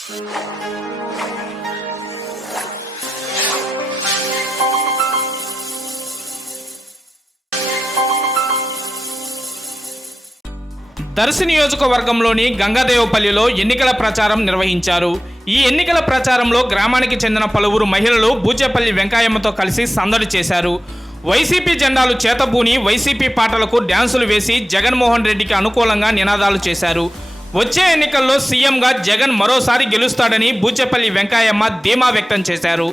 దర్శి నియోజకవర్గంలోని గంగాదేవపల్లిలో ఎన్నికల ప్రచారం నిర్వహించారు. ఈ ఎన్నికల ప్రచారంలో గ్రామానికి చెందిన పలువురు మహిళలు బూచేపల్లి వెంకాయమ్మతో కలిసి సందడి చేశారు. వైసీపీ జెండాలు చేతబూని వైసీపీ పాటలకు డ్యాన్సులు వేసి జగన్మోహన్ రెడ్డికి అనుకూలంగా నినాదాలు చేశారు. వచ్చే ఎన్నికల్లో సీఎంగా జగన్ మరోసారి గెలుస్తాడని బూచేపల్లి వెంకయ్యమ్మ ధీమా వ్యక్తం చేశారు.